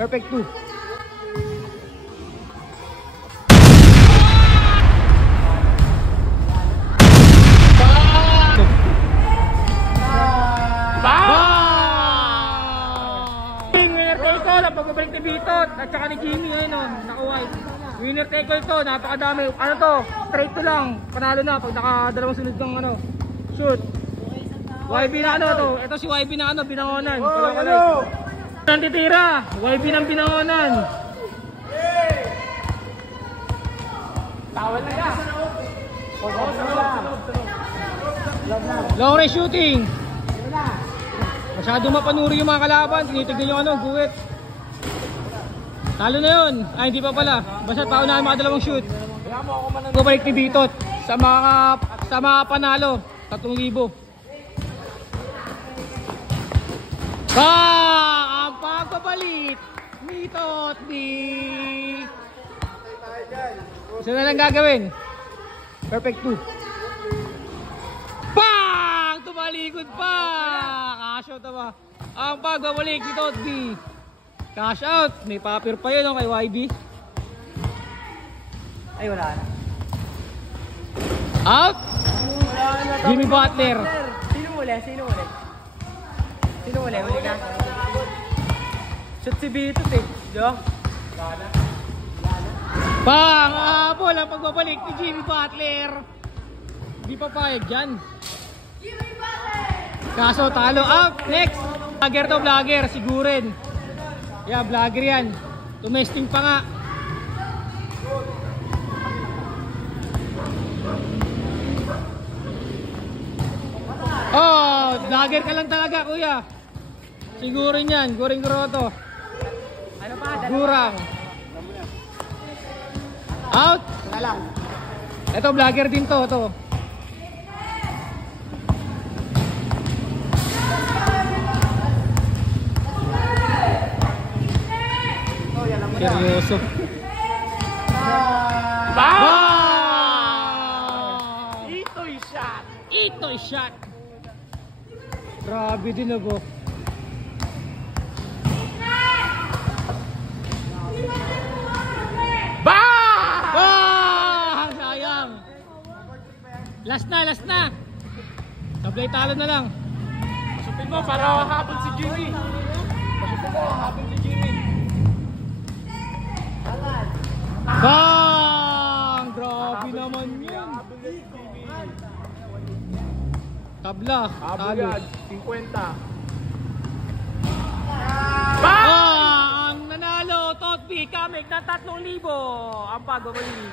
Perfect 2. Pagbabalik ni Bitot at saka ni Jimmy ngayon nun, naka-white. Winner take all to, napakadami. Ano to, straight to lang, panalo na pag nakadalawang sunod ng ano, shoot. YB na ano to, ito si YB na ano, binangonan. Nanditira, YB ng binangonan. Tawal na ka. Long range shooting. Masyado mapanuri yung mga kalaban, tinitignan yung ano, guwit. Talo na yun. Ay, hindi pa pala. Basta tao na makadalawang shoot. Pagbabalik ni Bitot sa mga panalo. 3,000. Ang pagbabalik ni Bitot ni... Isa na lang gagawin. Perfect 2. Bang! Tumalikod pa! Cash out ba? Ang pagbabalik ni Bitot B. Cash out. May papir pa yun kay YB. Ay, wala na. Out. Jimmy Butler. Sino muli? Huli ka. Shoot si Bitot eh. Diyo? Bang! Abol ang pagbabalik ni Jimmy Butler. Hindi pa payag dyan. Jimmy Butler! Kaso talo. Out. Next. Vlogger to, vlogger. Sigurin. Yeah, vlogger yan. Tumesting pa nga. Oh, vlogger ka lang talaga, kuya. Sigurin yan. Guring Groto. Ano pa? Gurang. Out. Wala lang. Ito, vlogger din to. Ito. Seryoso. Ito'y shot. Grabe din ako. Sayang. Last na. Sablay talo na lang. Pasupin mo para habol si Jimmy. Bang! Grabe naman yan. Tabla. Talo. 50. Ang nanalo, Totby, Kamig na 3,000. Ang pagbabalik.